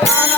Hare